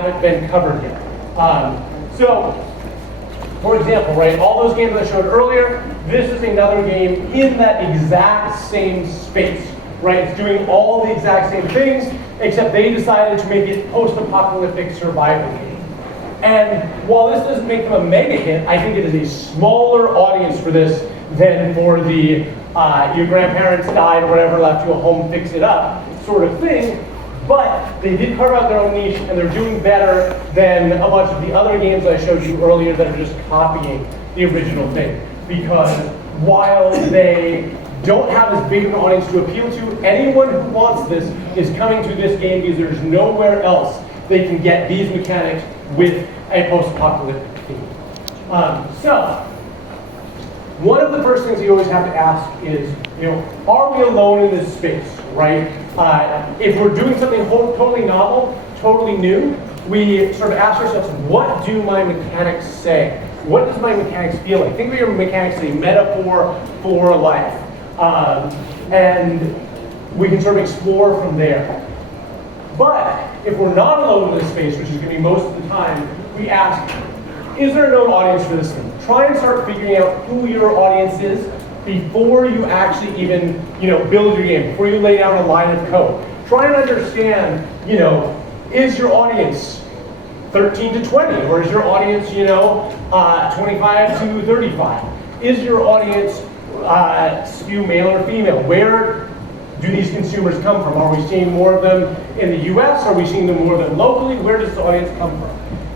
haven't been covered yet. So, for example, right, all those games I showed earlier, this is another game in that exact same space, right? It's doing all the exact same things, except they decided to make it post-apocalyptic survival game. And while this doesn't make them a mega hit, I think it is a smaller audience for this than for the your grandparents died, whatever, left you a home, fix it up sort of thing. But they did carve out their own niche, and they're doing better than a bunch of the other games I showed you earlier that are just copying the original thing. Because while they don't have as big of an audience to appeal to, anyone who wants this is coming to this game because there's nowhere else they can get these mechanics with a post-apocalyptic theme. So, one of the first things you always have to ask is, are we alone in this space, right? If we're doing something totally novel, totally new, we sort of ask ourselves, what do my mechanics say? What does my mechanics feel like? Think of your mechanics as a metaphor for life. And we can sort of explore from there. But if we're not alone in this space, which is going to be most of the time, we ask, is there a known audience for this thing? Try and start figuring out who your audience is before you actually even, build your game, before you lay down a line of code. Try and understand, is your audience 13 to 20, or is your audience, 25 to 35? Is your audience skew male or female? Where do these consumers come from? Are we seeing more of them in the US? Are we seeing them more of them locally? Where does the audience come from?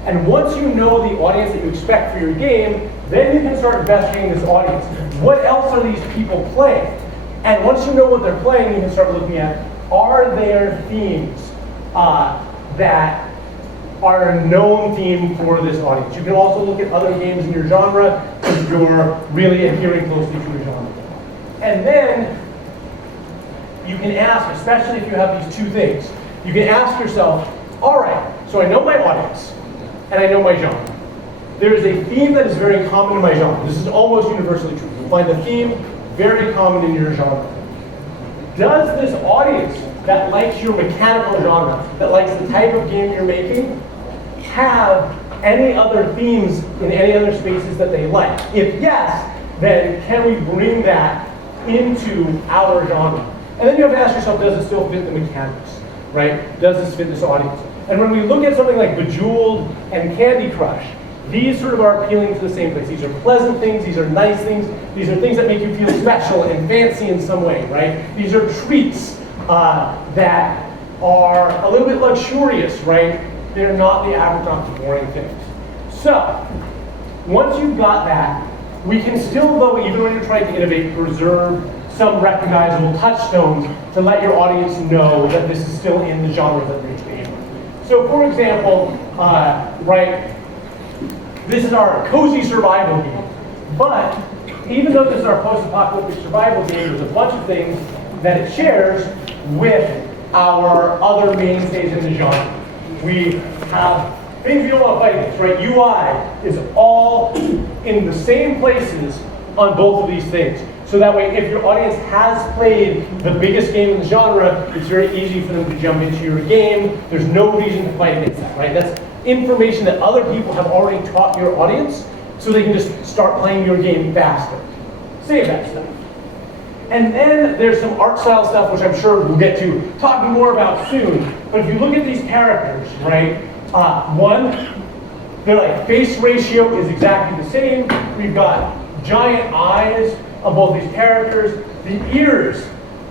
And once you know the audience that you expect for your game, then you can start investigating this audience. What else are these people playing? And once you know what they're playing, you can start looking at, are there themes that are a known theme for this audience? You can also look at other games in your genre if you're really adhering closely to your genre. And then you can ask, especially if you have these two things, you can ask yourself, all right, so I know my audience, and I know my genre. There is a theme that is very common in my genre. This is almost universally true. You'll find the theme very common in your genre. Does this audience that likes your mechanical genre, that likes the type of game you're making, have any other themes in any other spaces that they like? If yes, then can we bring that into our genre? And then you have to ask yourself, does it still fit the mechanics, right? Does this fit this audience? And when we look at something like Bejeweled and Candy Crush, these sort of are appealing to the same place. These are pleasant things, these are nice things, these are things that make you feel special and fancy in some way, right? These are treats that are a little bit luxurious, right? They're not the average, not the boring things. So, once you've got that, we can still, though, even when you're trying to innovate, preserve some recognizable touchstones to let your audience know that this is still in the genre that they're creating. So, for example, right, this is our cozy survival game. But even though this is our post-apocalyptic survival game, there's a bunch of things that it shares with our other mainstays in the genre. We have things we don't want to fight against, right? UI is all in the same places on both of these things. So that way, if your audience has played the biggest game in the genre, it's very easy for them to jump into your game. There's no reason to fight against that, right? That's information that other people have already taught your audience, so they can just start playing your game faster. Save that stuff. And then there's some art style stuff, which I'm sure we'll get to talking more about soon. But if you look at these characters, right, one, their face ratio is exactly the same. We've got giant eyes of both these characters. The ears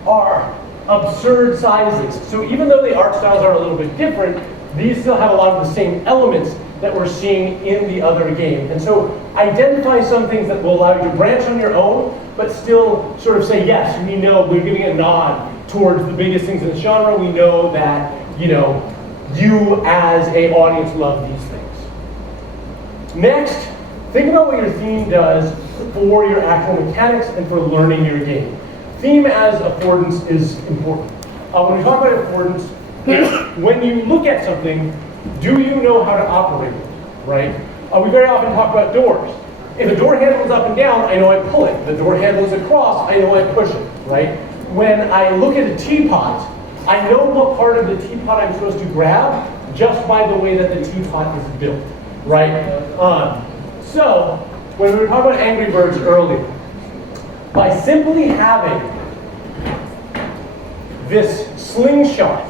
are absurd sizes. So even though the art styles are a little bit different, these still have a lot of the same elements that we're seeing in the other game. And so identify some things that will allow you to branch on your own, but still sort of say, yes, we know we're giving a nod towards the biggest things in the genre. We know that, you as an audience love these things. Next, think about what your theme does for your actual mechanics and for learning your game. Theme as affordance is important. When we talk about affordance, when you look at something, do you know how to operate it, right? We very often talk about doors. If a door handle is up and down, I know I pull it. If the door handle is across, I know I push it, right? When I look at a teapot, I know what part of the teapot I'm supposed to grab just by the way that the teapot is built, right? So when we were talking about Angry Birds earlier, by simply having this slingshot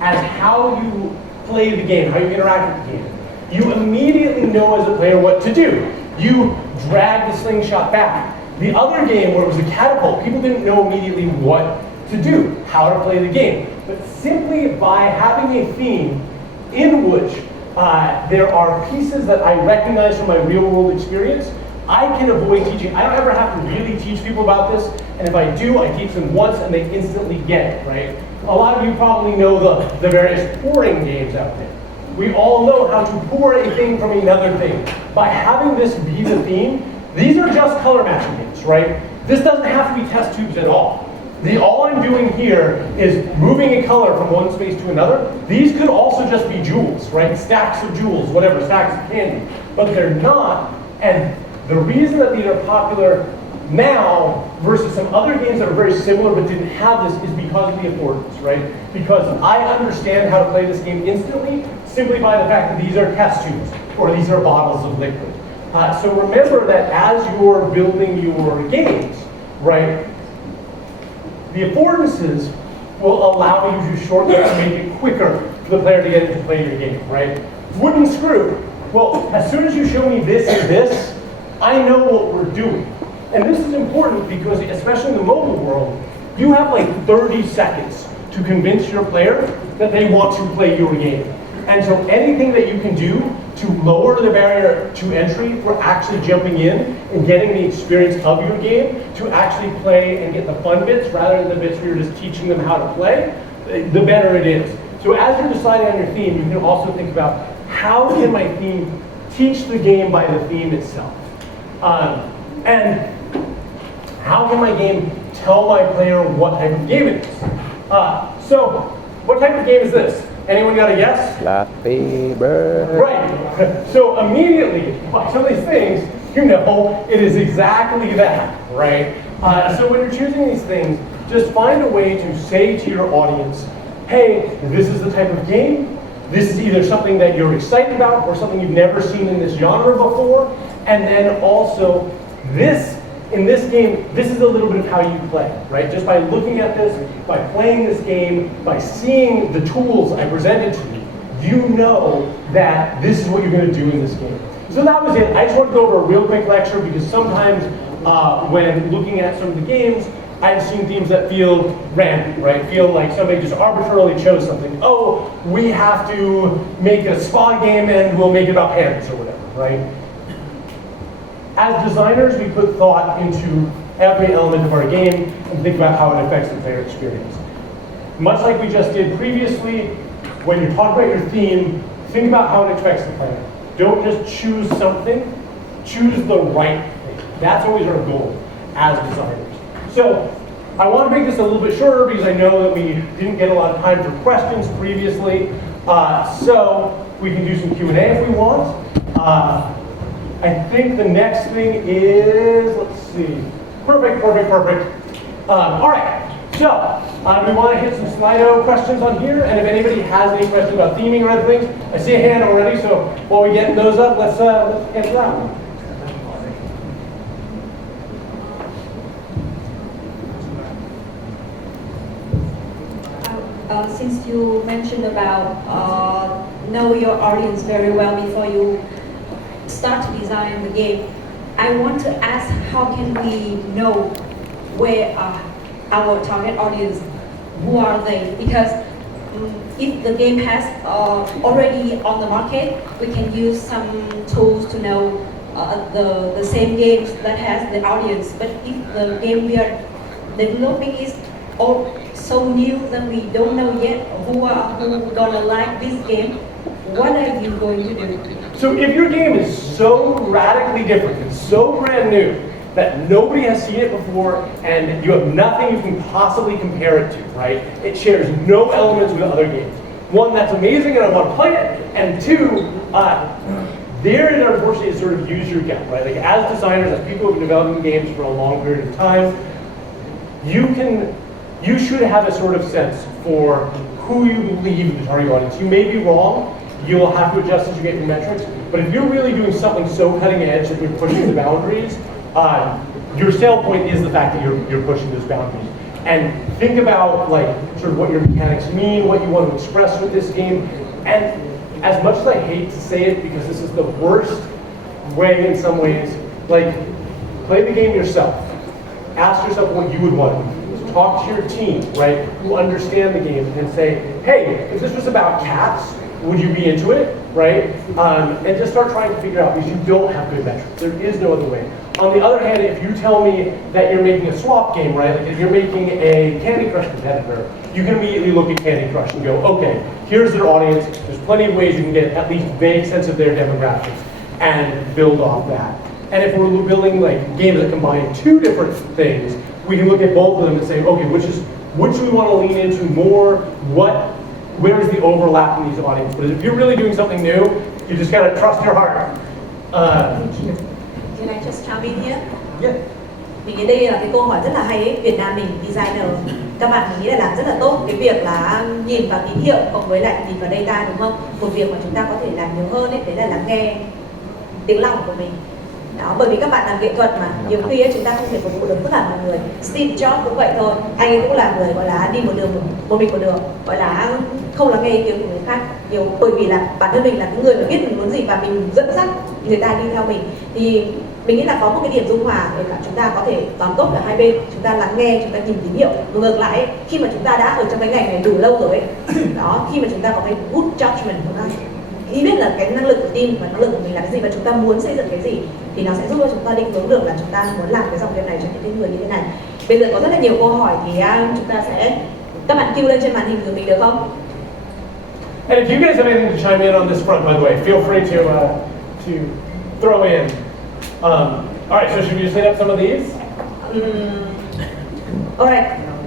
as how you play the game, how you interact with the game, you immediately know as a player what to do. You drag the slingshot back. The other game where it was a catapult, people didn't know immediately what to do, how to play the game. But simply by having a theme in which there are pieces that I recognize from my real world experience, I can avoid teaching. I don't ever have to really teach people about this, and if I do, I teach them once and they instantly get it, right? A lot of you probably know the various pouring games out there. We all know how to pour a thing from another thing. By having this be the theme, these are just color matching games, right? This doesn't have to be test tubes at all. All I'm doing here is moving a color from one space to another. These could also just be jewels, right? Stacks of jewels, whatever, stacks of candy. But they're not, and the reason that these are popular now versus some other games that are very similar but didn't have this is because of the affordance, right? Because I understand how to play this game instantly simply by the fact that these are test tubes or these are bottles of liquid. So remember that as you're building your games, right, the affordances will allow you to shorten it and make it quicker for the player to get into play your game, right? Wooden screw. Well, as soon as you show me this and this, I know what we're doing. And this is important because, especially in the mobile world, you have like 30 seconds to convince your player that they want to play your game. And so anything that you can do to lower the barrier to entry for actually jumping in and getting the experience of your game to actually play and get the fun bits rather than the bits where you're just teaching them how to play, the better it is. So as you're deciding on your theme, you can also think about how can my theme teach the game by the theme itself? And how can my game tell my player what type of game it is? So what type of game is this? Anyone got a guess? Flappy Bird. Right. So immediately, by some of these things, you know it is exactly that, right? So when you're choosing these things, just find a way to say to your audience, hey, this is the type of game. This is either something that you're excited about or something you've never seen in this genre before. And then also, in this game, this is a little bit of how you play, right? Just by looking at this, by playing this game, by seeing the tools I presented to you, you know that this is what you're going to do in this game. So that was it. I just wanted to go over a real quick lecture because sometimes when looking at some of the games, I've seen themes that feel random, right? Feel like somebody just arbitrarily chose something. Oh, we have to make a spa game and we'll make it about hands or whatever, right? As designers, we put thought into every element of our game and think about how it affects the player experience. Much like we just did previously, when you talk about your theme, think about how it affects the player. Don't just choose something, choose the right thing. That's always our goal as designers. So I want to make this a little bit shorter because I know that we didn't get a lot of time for questions previously. So we can do some Q&A if we want. I think the next thing is, let's see, perfect. All right, so we want to hit some Slido questions on here, and if anybody has any questions about theming or other things, I see a hand already, so while we get those up, let's answer that one. Since you mentioned about know your audience very well before you start to design the game, I want to ask how can we know where our target audience, who are they? Because if the game has already on the market, we can use some tools to know the same games that has the audience. But if the game we are developing is so new that we don't know yet who gonna like this game, what are you going to do? So if your game is so radically different, it's so brand new, that nobody has seen it before, and you have nothing you can possibly compare it to, right? It shares no elements with other games. One, that's amazing and I want to play it, and two, there it unfortunately is sort of use your gut, right? Like as designers, as people who have been developing games for a long period of time, you should have a sort of sense for who you believe is the target audience. You may be wrong, you'll have to adjust as you get your metrics. But if you're really doing something so cutting edge that you're pushing the boundaries, your sale point is the fact that you're pushing those boundaries. And think about like sort of what your mechanics mean, what you want to express with this game. And as much as I hate to say it, because this is the worst way in some ways, like play the game yourself. Ask yourself what you would want to do. Talk to your team, right, who understand the game, and say, hey, if this was about cats, would you be into it, right? And just start trying to figure out, because you don't have good metrics. There is no other way. On the other hand, if you tell me that you're making a swap game, right, like if you're making a Candy Crush competitor, you can immediately look at Candy Crush and go, okay, here's their audience. There's plenty of ways you can get at least vague sense of their demographics and build off that. And if we're building like games that combine two different things, we can look at both of them and say, okay, which do we want to lean into more? Where is the overlap in these audiences? But if you're really doing something new, you just gotta trust your heart. Can I just chime in here? Yeah. Mình nghĩ đây là cái câu hỏi rất là hay ấy. Việt Nam mình designer, các bạn mình nghĩ là làm rất là tốt cái việc là nhìn vào tín hiệu cộng với lại nhìn vào data, đúng không? Một việc mà chúng ta có thể làm nhiều hơn ấy, đấy là lắng nghe tiếng lòng của mình. Đó, bởi vì các bạn làm nghệ thuật mà nhiều khi ấy, chúng ta không thể phục vụ được tất cả mọi người. Steve Jobs cũng vậy thôi, anh ấy cũng là người gọi là đi một mình một đường, gọi là không lắng nghe ý kiến của người khác nhiều, bởi vì là bản thân mình là cái người mà biết mình muốn gì và mình dẫn dắt người ta đi theo mình. Thì mình nghĩ là có một cái điểm dung hòa để là chúng ta có thể làm tốt cả hai bên, chúng ta lắng nghe, chúng ta nhìn tín hiệu. Ngược lại ấy, khi mà chúng ta đã ở trong cái ngành này đủ lâu rồi ấy, đó, khi mà chúng ta có cái good judgment của nó, khi biết là cái năng lực của team và năng lực của mình là cái gì và chúng ta muốn xây dựng cái gì, thì nó sẽ giúp cho chúng ta định hướng được là chúng ta muốn làm cái dòng game này cho những cái người như thế này. Bây giờ có rất là nhiều câu hỏi thì chúng ta sẽ, các bạn cue lên trên màn hình của mình được không? And if you guys have anything to chime in on this front, by the way, feel free to throw in. All right, so should we just hit up some of these? Alright,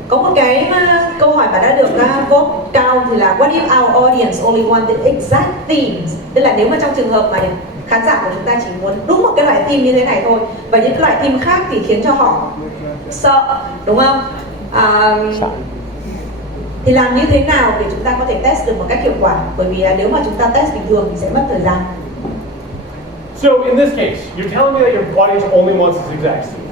có một cái câu hỏi mà đã được vote cao thì là what if our audience only wanted exact themes? Tức là nếu mà trong trường hợp mà khán giả của chúng ta chỉ muốn đúng một cái loại theme như thế này thôi, và những cái loại theme khác thì khiến cho họ sợ, đúng không? Thì làm như thế nào để chúng ta có thể test được một cách hiệu quả? Bởi vì nếu mà chúng ta test bình thường thì sẽ mất thời gian. So in this case, you're telling me that your audience only wants this exact theme.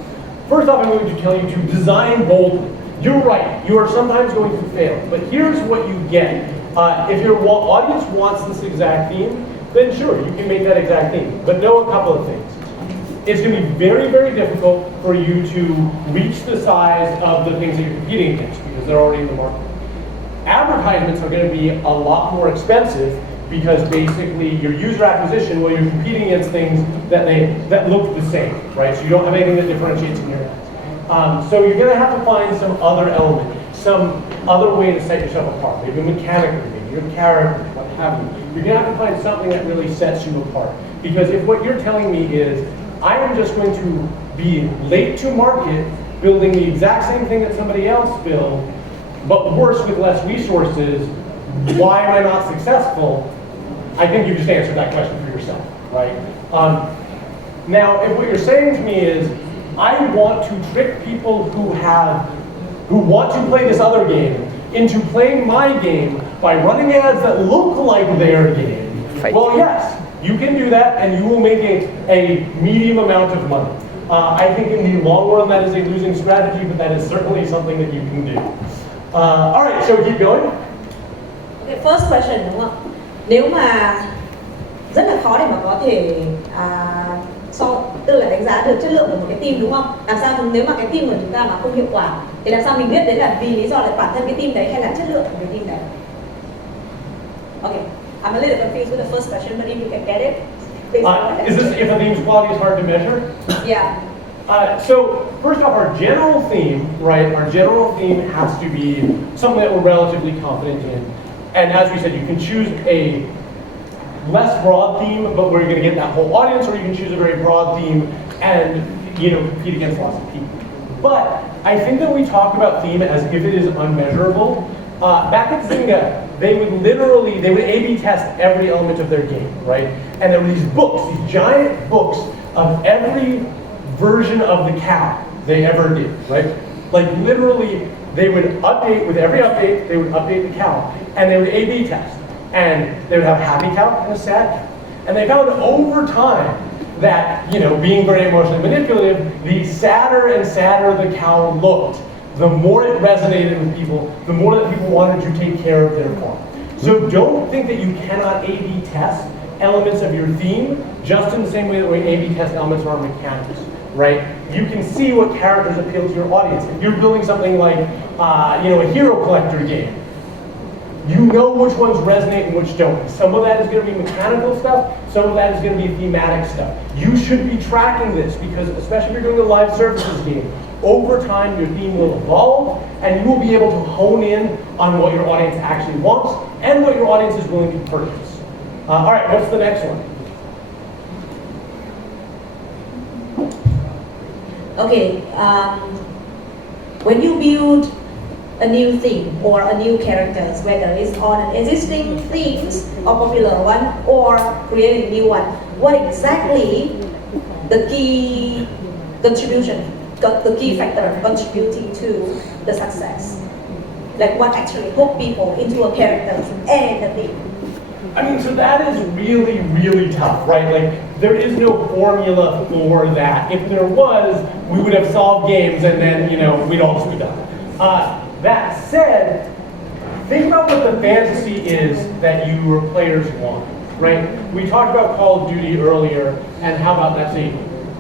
First off, I'm going to tell you to design boldly. You're right, you are sometimes going to fail, but here's what you get. If your audience wants this exact theme, then sure, you can make that exact theme. But know a couple of things. It's going to be very, very difficult for you to reach the size of the things that you're competing against because they're already in the market. Advertisements are going to be a lot more expensive because basically your user acquisition, well, you're competing against things that look the same, right? So you don't have anything that differentiates in your ads. So you're going to have to find some other element, some other way to set yourself apart. Maybe mechanically, maybe your character, what have you. You're going to have to find something that really sets you apart. Because if what you're telling me is, I am just going to be late to market, building the exact same thing that somebody else built, but worse with less resources, why am I not successful? I think you just answered that question for yourself, right? Now, if what you're saying to me is, I want to trick people who want to play this other game into playing my game by running ads that look like their game. Well, yes, you can do that and you will make a medium amount of money. I think in the long run that is a losing strategy, but that is certainly something that you can do. All right, so keep going. Okay, first question, đúng không? Nếu mà rất là khó để mà có thể tức là đánh giá được chất lượng của một cái team, đúng không? Làm sao nếu mà cái team của chúng ta mà không hiệu quả thì làm sao mình biết đấy là vì lý do là bản thân cái team đấy hay là chất lượng của cái team đấy? Okay, I'm a little confused with the first question, but if you can get it, please go ahead. Is this if a theme's quality is hard to measure? Yeah. So first off, our general theme, right? Our general theme has to be something that we're relatively confident in. And as we said, you can choose a less broad theme, but where you're going to get that whole audience, or you can choose a very broad theme and compete against lots of people. But I think that we talk about theme as if it is unmeasurable. Back at Zynga, they would A/B test every element of their game, right? And there were these books, these giant books of every version of the cow they ever did, right? Like literally, they would update with every update, they would update the cow, and they would A/B test. and they would have a happy cow and a sad cow. And they found over time that, being very emotionally manipulative, the sadder and sadder the cow looked, the more it resonated with people, the more that people wanted to take care of their farm. So don't think that you cannot A/B test elements of your theme, just in the same way that we A/B test elements of our mechanics, right? You can see what characters appeal to your audience. If you're building something like, a hero collector game, you know which ones resonate and which don't. Some of that is going to be mechanical stuff, some of that is going to be thematic stuff. You should be tracking this because, especially if you're doing a live services game, over time your theme will evolve and you will be able to hone in on what your audience actually wants and what your audience is willing to purchase. All right, what's the next one? Okay, when you build a new theme or a new characters, whether it's on an existing themes or popular one or creating a new one, what exactly the key contribution, the key factor contributing to the success? Like what actually hook people into a character and the theme? So that is really, really tough, right? Like, there is no formula for that. If there was, we would have solved games and then, we'd all just be done. That said, think about what the fantasy is that your players want, right? We talked about Call of Duty earlier, and how about that's a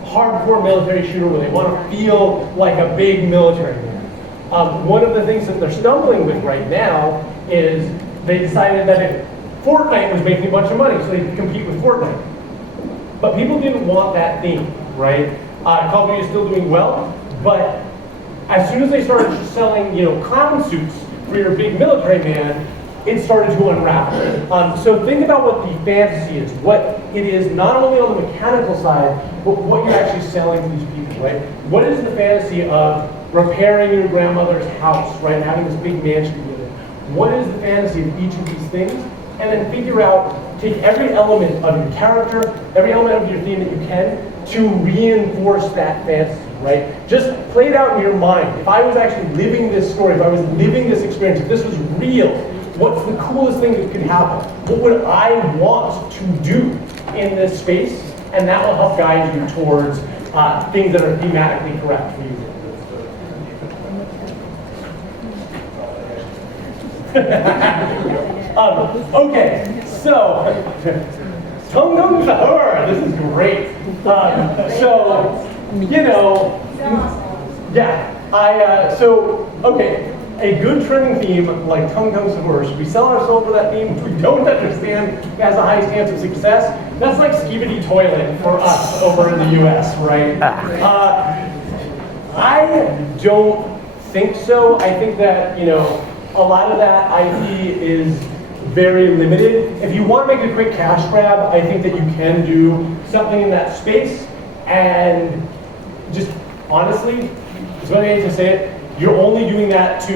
hardcore military shooter where they want to feel like a big military man. One of the things that they're stumbling with right now is they decided that if Fortnite was making a bunch of money, so they could compete with Fortnite. But people didn't want that theme, right? Call of Duty is still doing well, but as soon as they started selling, clown suits for your big military man, it started to unravel. So think about what the fantasy is, what it is not only on the mechanical side, but what you're actually selling to these people, right? What is the fantasy of repairing your grandmother's house, right? Having this big mansion with it. What is the fantasy of each of these things? And then figure out, take every element of your character, every element of your theme that you can to reinforce that fantasy, right? Just play it out in your mind. If I was actually living this story, if I was living this experience, if this was real, what's the coolest thing that could happen? What would I want to do in this space? And that will help guide you towards things that are thematically correct for you. Okay, so Tung Tung Sahur, this is great. A good trending theme like Tung Tung Sahur, should we sell ourselves for that theme? If we don't understand it has a high chance of success, that's like Skibidi Toilet for us over in the US, right? I don't think so. I think that, a lot of that IP is very limited. If you want to make a quick cash grab, I think that you can do something in that space, and just honestly, it's what I hate to say it, you're only doing that to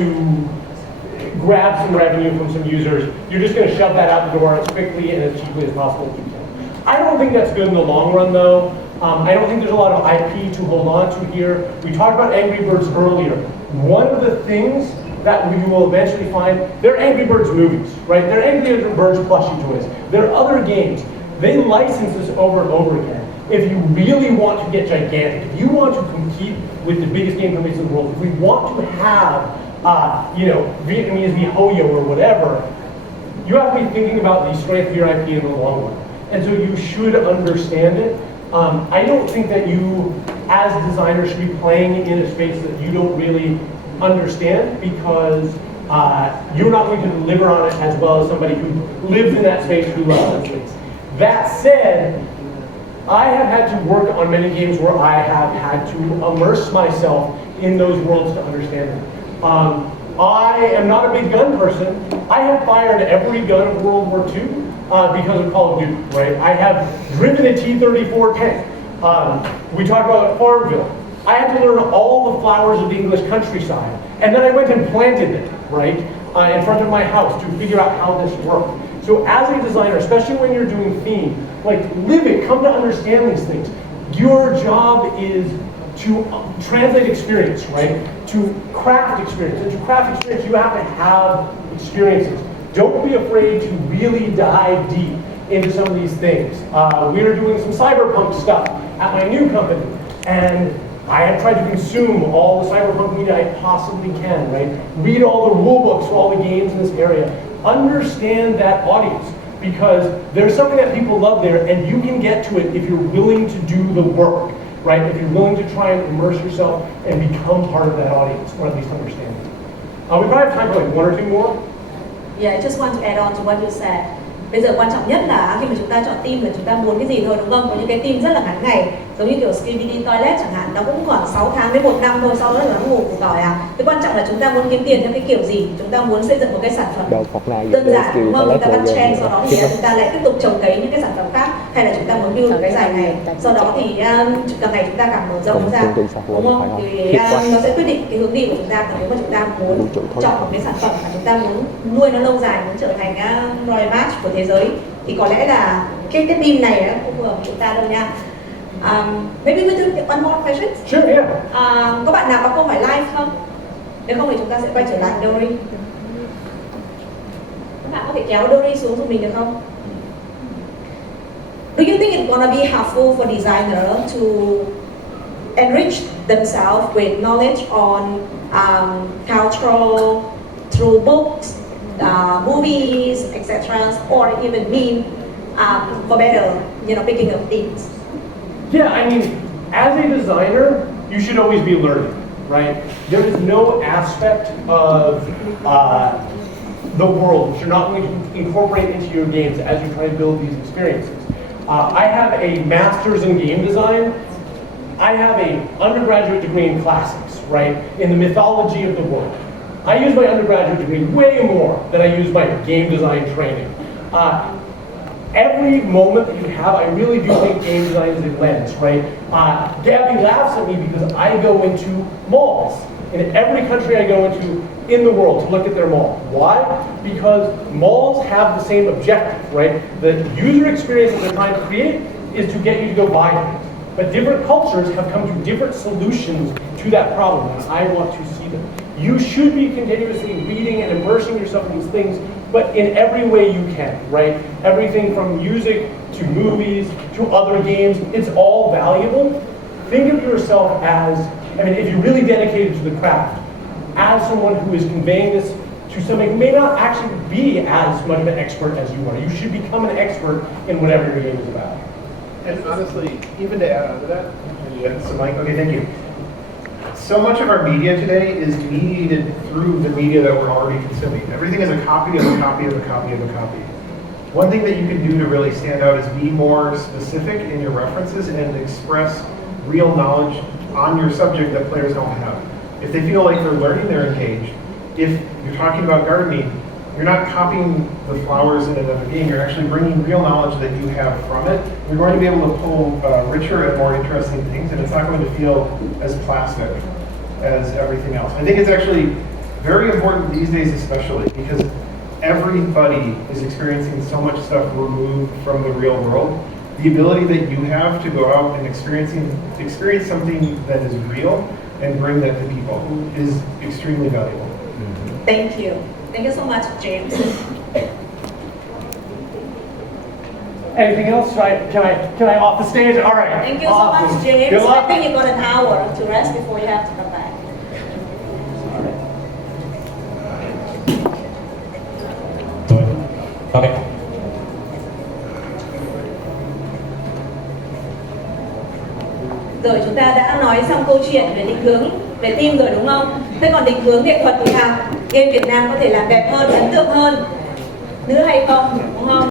grab some revenue from some users. You're just going to shove that out the door as quickly and as cheaply as possible as you can. I don't think that's good in the long run, though. I don't think there's a lot of IP to hold on to here. We talked about Angry Birds earlier. One of the things that we will eventually find, they're Angry Birds movies, right? They're Angry Birds plushie toys. There are other games. They license this over and over again. If you really want to get gigantic, if you want to compete with the biggest game companies in the world, if we want to have, Vietnamese miHoYo or whatever, you have to be thinking about the strength of your IP in the long run. And so you should understand it. I don't think that you, as designers, should be playing in a space that you don't really understand, because you're not going to deliver on it as well as somebody who lives in that space, who loves that space. That said, I have had to work on many games where I have had to immerse myself in those worlds to understand them. I am not a big gun person. I have fired every gun of World War II because of Call of Duty, right? I have driven a T-34 tank. We talked about Farmville. I had to learn all the flowers of the English countryside, and then I went and planted them, right, in front of my house to figure out how this worked. So as a designer, especially when you're doing theme, like, live it, come to understand these things. Your job is to translate experience, right? To craft experience. And to craft experience, you have to have experiences. don't be afraid to really dive deep into some of these things. We're doing some cyberpunk stuff at my new company, and I have tried to consume all the cyberpunk media I possibly can, right? Read all the rule books for all the games in this area. Understand that audience, because there's something that people love there, and you can get to it if you're willing to do the work, right? If you're willing to try and immerse yourself and become part of that audience, or at least understand it. We probably have time for like one or two more. Yeah, I just want to add on to what you said. Bây giờ quan trọng nhất là khi mà chúng ta chọn team là chúng ta muốn cái gì thôi, đúng không? Có những cái team rất là ngắn ngày, giống như kiểu Skibidi Toilet chẳng hạn, nó cũng khoảng 6 tháng đến 1 năm thôi, sau đó là nó ngủ củ tỏi à. Cái quan trọng là chúng ta muốn kiếm tiền theo cái kiểu gì, chúng ta muốn xây dựng một cái sản phẩm đơn giản, đúng không? Chúng ta bắt trend, sau đó thì chúng ta lại tiếp tục trồng cấy những cái sản phẩm khác, hay là chúng ta muốn build một cái dài ngày, sau đó thì càng ngày chúng ta càng mở rộng ra, đúng không? Thì nó sẽ quyết định cái hướng đi của chúng ta. Còn nếu mà chúng ta muốn chọn một cái sản phẩm mà chúng ta muốn nuôi nó lâu dài, muốn trở thành Royal Match của thế giới, thì có lẽ là cái team này nó không phù hợp với chúng ta đâu nha. Maybe we do one more question. Sure, yeah. Có bạn nào có câu hỏi live không? Nếu không thì chúng ta sẽ quay trở lại Dory. Các bạn có thể kéo Dory xuống giúp mình được không? Do you think it's gonna be helpful for designer to enrich themselves with knowledge on cultural through books, movies, etc., or even meme for better, picking up things? Yeah, I mean, as a designer, you should always be learning, right? There is no aspect of the world that you're not going to incorporate into your games as you try to build these experiences. I have a master's in game design. I have an undergraduate degree in classics, right? In the mythology of the world. I use my undergraduate degree way more than I use my game design training. Every moment that you have, I really do think game design is a lens, right? Gabby laughs at me because I go into malls in every country I go into in the world to look at their mall. Why? Because malls have the same objective, right? The user experience that they're trying to create is to get you to go buy things. But different cultures have come to different solutions to that problem, and I want to see them. You should be continuously reading and immersing yourself in these things, but in every way you can, right? Everything from music to movies to other games, it's all valuable. Think of yourself as, if you're really dedicated to the craft, as someone who is conveying this to somebody who may not actually be as much of an expert as you are. You should become an expert in whatever your game is about. And honestly, even to add on to that, so Mike, okay, thank you. So much of our media today is mediated through the media that we're already consuming. Everything is a copy of a copy of a copy of a copy. One thing that you can do to really stand out is be more specific in your references and express real knowledge on your subject that players don't have. If they feel like they're learning, they're engaged. If you're talking about gardening, you're not copying the flowers in another game, you're actually bringing real knowledge that you have from it. You're going to be able to pull richer and more interesting things, and it's not going to feel as plastic as everything else. I think it's actually very important these days especially because everybody is experiencing so much stuff removed from the real world. The ability that you have to go out and experience something that is real and bring that to people is extremely valuable. Thank you. Thank you so much, James. Anything else? Can I off the stage? All right. Thank you awesome. so much, James. Good luck. I think you got an hour to rest before you have to come back. Okay. Rồi chúng ta đã nói xong câu chuyện về định hướng về team rồi đúng không? Thế còn định hướng nghệ thuật thì sao? Game Việt Nam có thể làm đẹp hơn, ấn tượng hơn nữa hay không? Đúng không?